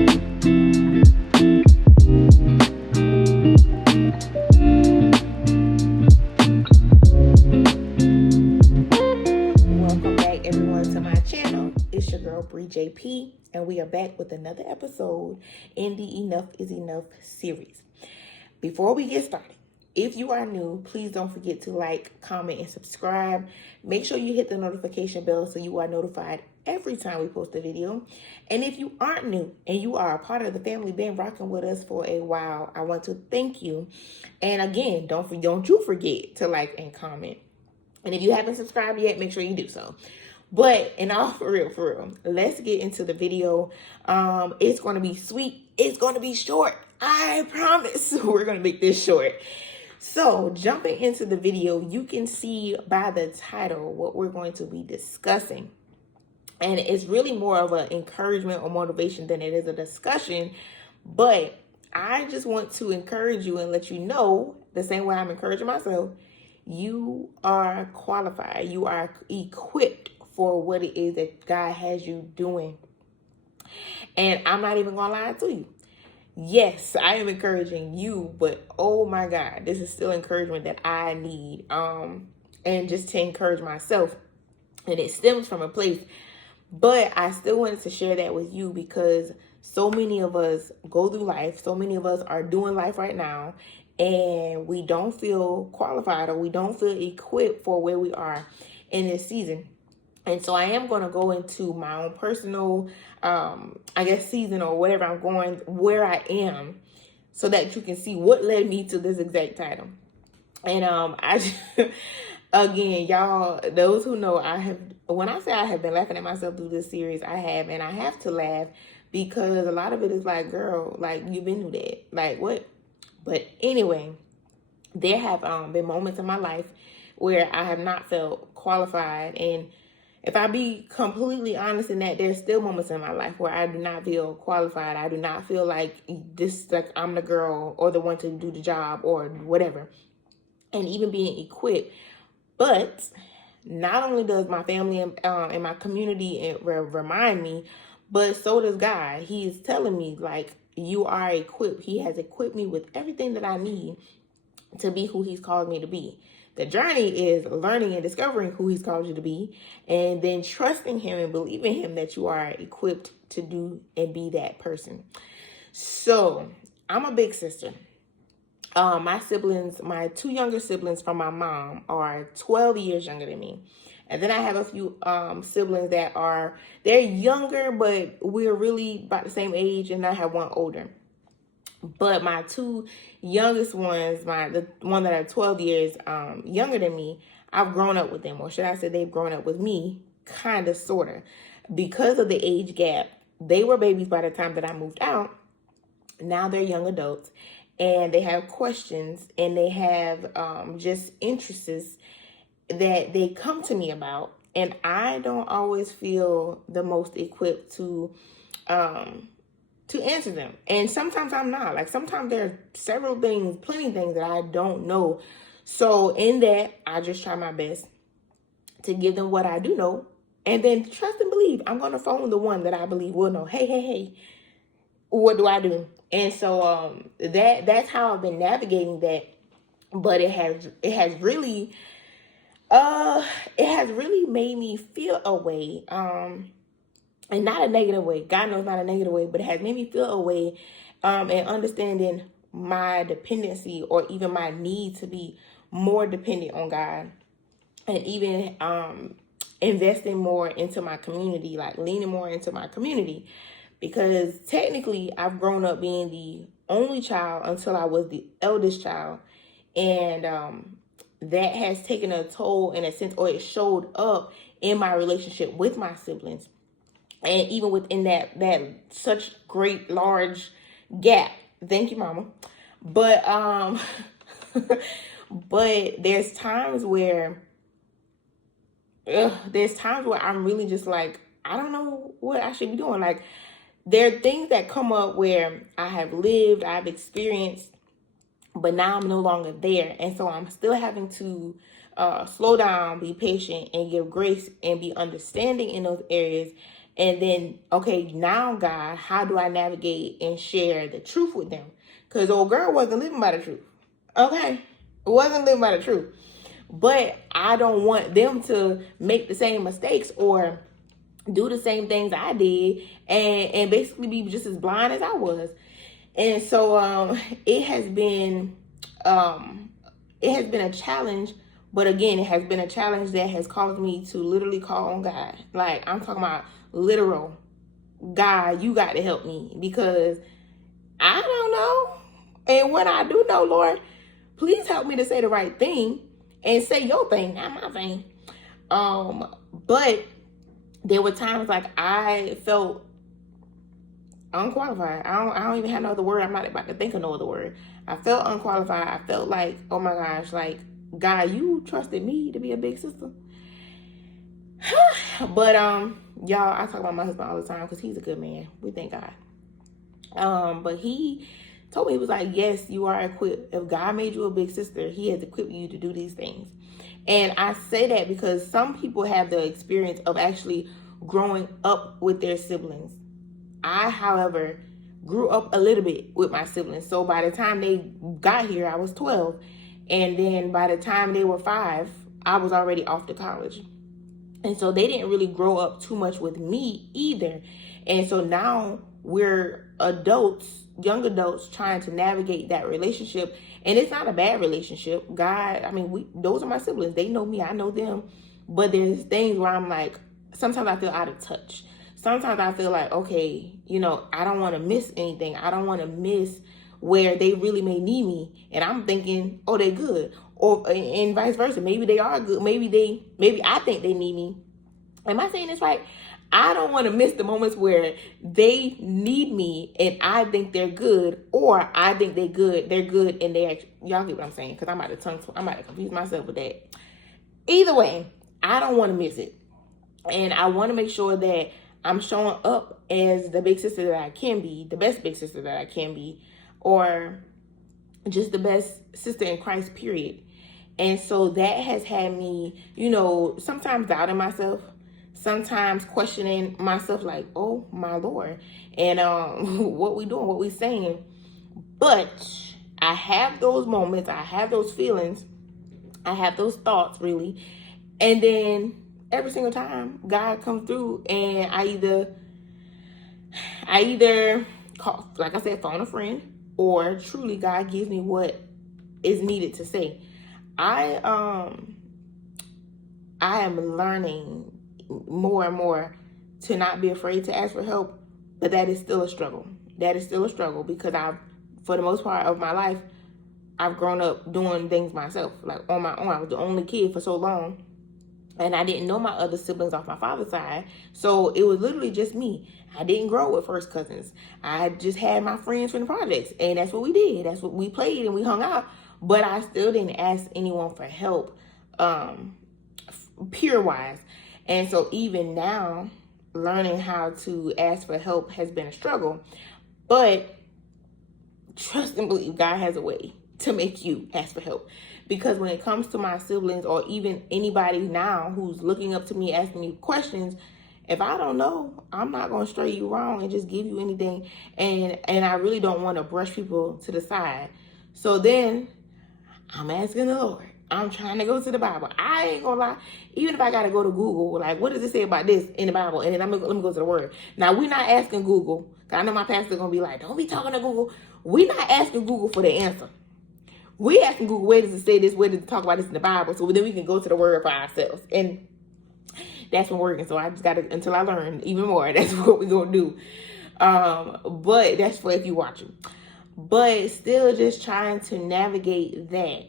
Welcome back, everyone, to my channel. It's your girl Bree JP, and we are back with another episode in the Enough is Enough series. Before we get started, if you are new, please don't forget to like, comment, and subscribe. Make sure you hit the notification bell so you are notified every time we post a video. And if you aren't new and you are a part of the family, been rocking with us for a while, I want to thank you. And again, don't you forget to like and comment. And if you haven't subscribed yet, make sure you do so. But in all for real, let's get into the video. It's going to be sweet. It's going to be short. I promise we're going to make this short. So jumping into the video, you can see by the title what we're going to be discussing. And it's really more of an encouragement or motivation than it is a discussion. But I just want to encourage you and let you know, the same way I'm encouraging myself, you are qualified. You are equipped for what it is that God has you doing. And I'm not even gonna lie to you. Yes, I am encouraging you, but oh my God, this is still encouragement that I need. And just to encourage myself. And it stems from a place, but I still wanted to share that with you because so many of us go through life. So many of us are doing life right now, and we don't feel qualified or we don't feel equipped for where we are in this season. And so I am going to go into my own personal, season or whatever I'm going, where I am, so that you can see what led me to this exact title. And again, y'all, those who know, when I say I have been laughing at myself through this series, I have, and I have to laugh because a lot of it is like, girl, like, you've been through that. Like, what? But anyway, there have been moments in my life where I have not felt qualified. And if I be completely honest in that, there's still moments in my life where I do not feel qualified. I do not feel like I'm the girl or the one to do the job or whatever. And even being equipped. But not only does my family and my community remind me, but so does God. He is telling me, like, you are equipped. He has equipped me with everything that I need to be who he's called me to be. The journey is learning and discovering who he's called you to be, and then trusting him and believing him that you are equipped to do and be that person. So I'm a big sister. My siblings, my two younger siblings from my mom, are 12 years younger than me. And then I have a few siblings that they're younger, but we're really about the same age, and I have one older. But my two youngest ones, the one that are 12 years younger than me, I've grown up with them, or should I say they've grown up with me, kind of, sort of. Because of the age gap, they were babies by the time that I moved out. Now they're young adults, and they have questions, and they have just interests that they come to me about, and I don't always feel the most equipped to answer them. And sometimes I'm not. Like, sometimes there are plenty of things that I don't know. So in that, I just try my best to give them what I do know, and then trust and believe. I'm going to phone the one that I believe will know. Hey, what do I do? And so that's how I've been navigating that. But it has really made me feel a way, and not a negative way. God knows, not a negative way, but it has made me feel a way, and understanding my dependency, or even my need to be more dependent on God, and even investing more into my community, like leaning more into my community, because technically I've grown up being the only child until I was the eldest child, and that has taken a toll in a sense, or it showed up in my relationship with my siblings. And even within that such great large gap. Thank you, Mama. But but there's times where I'm really just like, I don't know what I should be doing. Like, there are things that come up where I have lived, I've experienced, but now I'm no longer there. And so I'm still having to slow down, be patient, and give grace, and be understanding in those areas, And then, okay, now God, how do I navigate and share the truth with them? Because old girl wasn't living by the truth. Okay? Wasn't living by the truth. But I don't want them to make the same mistakes or do the same things I did and basically be just as blind as I was. And so it has been a challenge, but again, it has been a challenge that has caused me to literally call on God. Like, I'm talking about literal, God, you got to help me, because I don't know. And when I do know, Lord, please help me to say the right thing and say your thing, not my thing. But there were times like I felt unqualified. I don't even have no other word. I'm not about to think of no other word. I felt unqualified. I felt like, oh my gosh, like, God, you trusted me to be a big sister. But y'all, I talk about my husband all the time because he's a good man. We thank God. But he told me, he was like, yes, you are equipped. If God made you a big sister, he has equipped you to do these things. And I say that because some people have the experience of actually growing up with their siblings. I, however, grew up a little bit with my siblings. So by the time they got here, I was 12. And then by the time they were 5, I was already off to college. And so they didn't really grow up too much with me either. And so now we're adults, young adults, trying to navigate that relationship. And it's not a bad relationship. God, I mean, those are my siblings. They know me, I know them. But there's things where I'm like, sometimes I feel out of touch. Sometimes I feel like, okay, I don't want to miss anything. I don't want to miss where they really may need me. And I'm thinking, oh, they're good. Or and vice versa. Maybe they are good. Maybe I think they need me. Am I saying this right? I don't want to miss the moments where they need me and I think they're good, or I think they're good and they actually, y'all get what I'm saying? Because I'm about to confuse myself with that. Either way, I don't want to miss it. And I want to make sure that I'm showing up as the big sister that I can be, the best big sister that I can be, or just the best sister in Christ, period. And so that has had me, sometimes doubting myself, sometimes questioning myself like, oh my Lord, and what we doing, what we saying. But I have those moments, I have those feelings, I have those thoughts really. And then every single time God comes through and I either call, like I said, phone a friend, or truly God gives me what is needed to say. I am learning more and more to not be afraid to ask for help, but that is still a struggle. That is still a struggle because for the most part of my life, I've grown up doing things myself, like on my own. I was the only kid for so long. And I didn't know my other siblings off my father's side. So it was literally just me. I didn't grow with first cousins. I just had my friends from the projects. And that's what we did. That's what we played and we hung out. But I still didn't ask anyone for help, peer-wise. And so even now, learning how to ask for help has been a struggle. But trust and believe God has a way to make you ask for help. Because when it comes to my siblings or even anybody now who's looking up to me, asking me questions, if I don't know, I'm not going to stray you wrong and just give you anything. And I really don't want to brush people to the side. So then I'm asking the Lord. I'm trying to go to the Bible. I ain't going to lie. Even if I got to go to Google, like, what does it say about this in the Bible? And then let me go to the Word. Now, we're not asking Google. Because I know my pastor's going to be like, don't be talking to Google. We're not asking Google for the answer. We asking Google, where does it say this? Where does it talk about this in the Bible? So then we can go to the Word for ourselves. And that's been working. So I just got to, until I learn even more, that's what we're going to do. But that's for if you're watching. But still just trying to navigate that.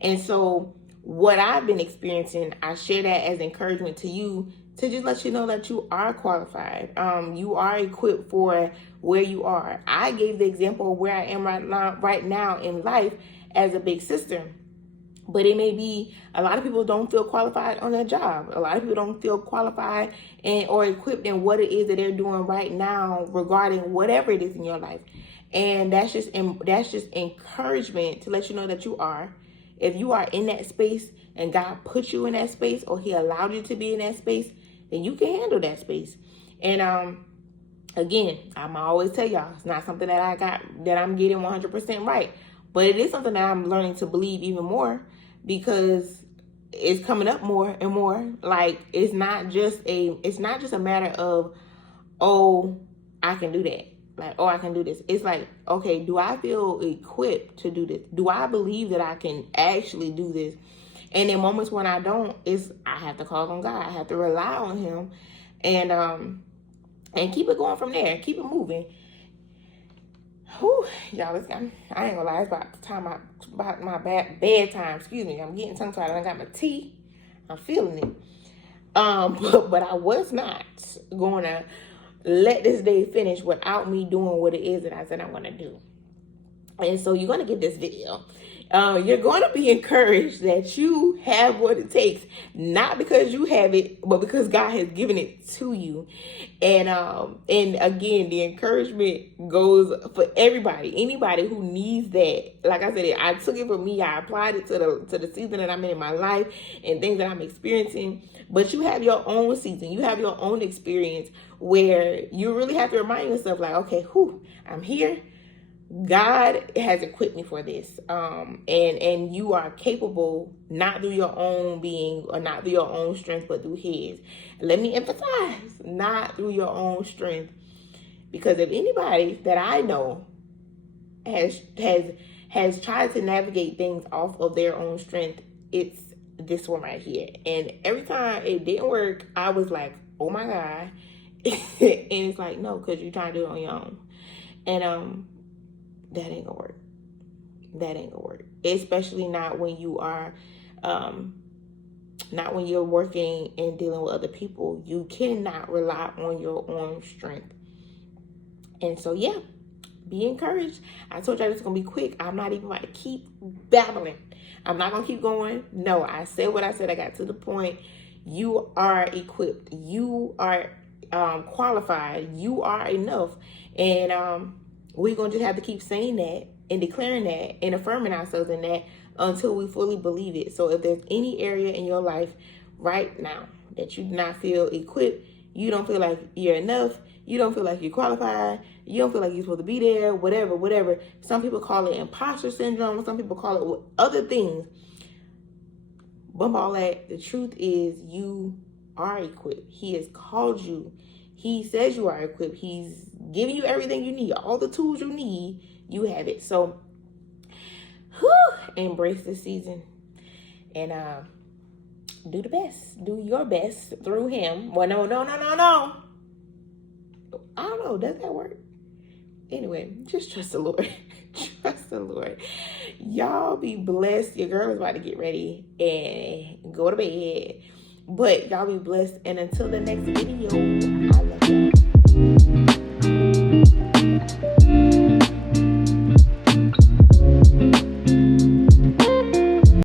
And so what I've been experiencing, I share that as encouragement to you to just let you know that you are qualified. You are equipped for where you are. I gave the example of where I am right now in life as a big sister. But it may be a lot of people don't feel qualified on their job. A lot of people don't feel qualified or equipped in what it is that they're doing right now regarding whatever it is in your life. And that's just encouragement to let you know that you are. If you are in that space and God put you in that space or he allowed you to be in that space, then you can handle that space. And again, I'm always tell y'all, it's not something that I'm getting 100% right, but it is something that I'm learning to believe even more, because it's coming up more and more. Like, it's not just a matter of, oh, I can do that. Like, oh, I can do this. It's like, okay, do I feel equipped to do this? Do I believe that I can actually do this? And in moments when I don't, I have to call on God. I have to rely on Him, and keep it going from there. Keep it moving. Whew, y'all, I ain't gonna lie, it's about my bedtime. Excuse me, I'm getting tongue tied. I got my tea. I'm feeling it. But I was not going to let this day finish without me doing what it is that I said I'm going to do. And so you're going to get this video. You're going to be encouraged that you have what it takes, not because you have it, but because God has given it to you. And again, the encouragement goes for everybody, anybody who needs that. Like I said, I took it for me. I applied it to the season that I'm in my life and things that I'm experiencing. But you have your own season. You have your own experience where you really have to remind yourself, like, okay, I'm here. God has equipped me for this, and you are capable, not through your own being or not through your own strength, but through His. Let me emphasize, not through your own strength, because if anybody that I know has tried to navigate things off of their own strength, it's this one right here. And every time it didn't work, I was like, oh my God. And it's like, no, because you're trying to do it on your own. And that ain't gonna work. That ain't gonna work. Especially not when you are, not when you're working and dealing with other people. You cannot rely on your own strength. And so, yeah, be encouraged. I told y'all this is gonna be quick. I'm not even about to keep babbling. I'm not gonna keep going. No, I said what I said. I got to the point. You are equipped. You are qualified. You are enough. And we're going to just have to keep saying that and declaring that and affirming ourselves in that until we fully believe it. So if there's any area in your life right now that you do not feel equipped, you don't feel like you're enough, you don't feel like you're qualified, you don't feel like you're supposed to be there, whatever. Some people call it imposter syndrome. Some people call it other things. Bump all that. The truth is you are equipped. He has called you. He says you are equipped. He's giving you everything you need. All the tools you need, you have it. So, embrace this season. And do the best. Do your best through Him. Well, no. I don't know. Does that work? Anyway, just trust the Lord. Trust the Lord. Y'all be blessed. Your girl is about to get ready and go to bed. But y'all be blessed. And until the next video, I love you.